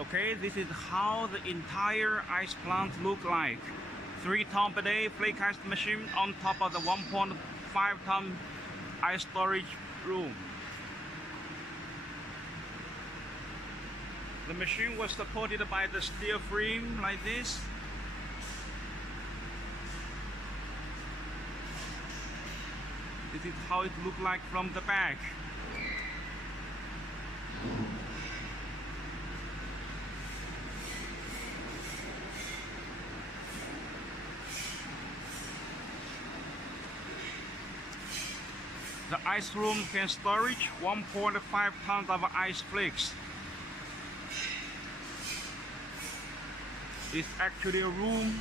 Okay, this is how the entire ice plant look like. 3 ton per day flake ice machine on top of the 1.5 ton ice storage room. The machine was supported by the steel frame like this. This is how it looked like from the back. The ice room can storage 1.5 tons of ice flakes. It's actually a room.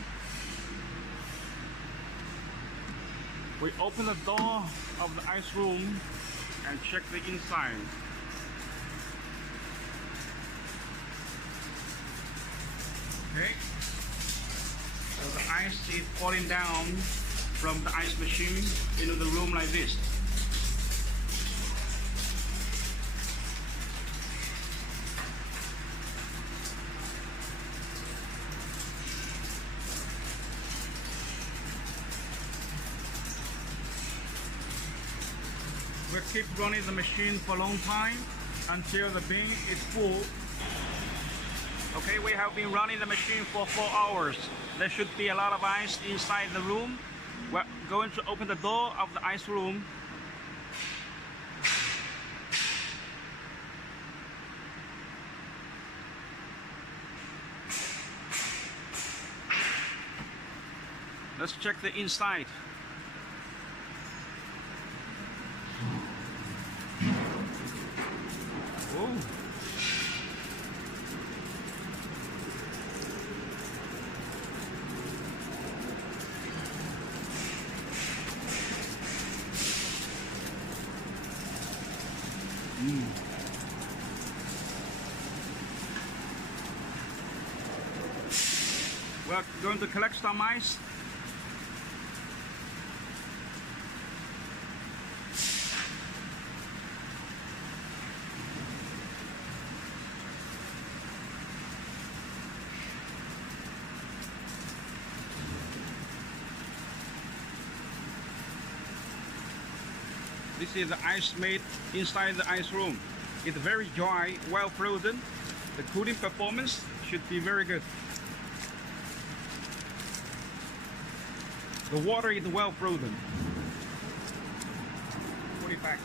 We open the door of the ice room and check the inside. Okay, so the ice is falling down from the ice machine into the room like this. We'll keep running the machine for a long time until the bin is full. Okay, we have been running the machine for 4 hours. There should be a lot of ice inside the room. We're going to open the door of the ice room. Let's check the inside. Oh. We're going to collect some ice. This is the ice made inside the ice room. It's very dry, well frozen. The cooling performance should be very good. The water is well frozen. Put it back.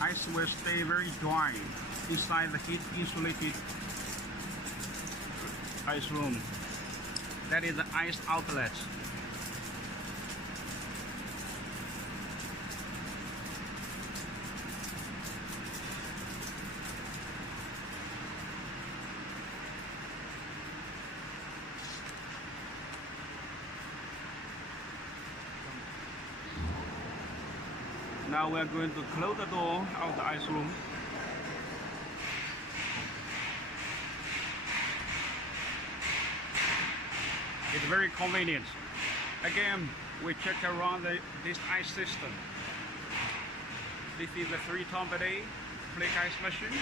Ice will stay very dry inside the heat insulated ice room. That is the ice outlet. Now we are going to close the door of the ice room. It's very convenient. Again, we check around this ice system. This is the 3 ton per day flake ice machine,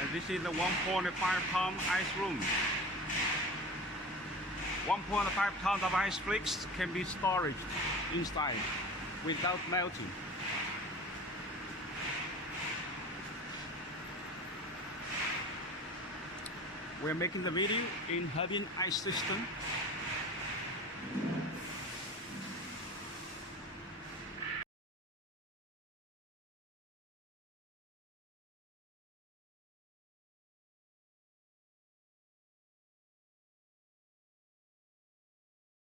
and this is the 1.5 ton ice room. 1.5 tons of ice flakes can be stored inside without melting. We're making the video in Harbin ice system.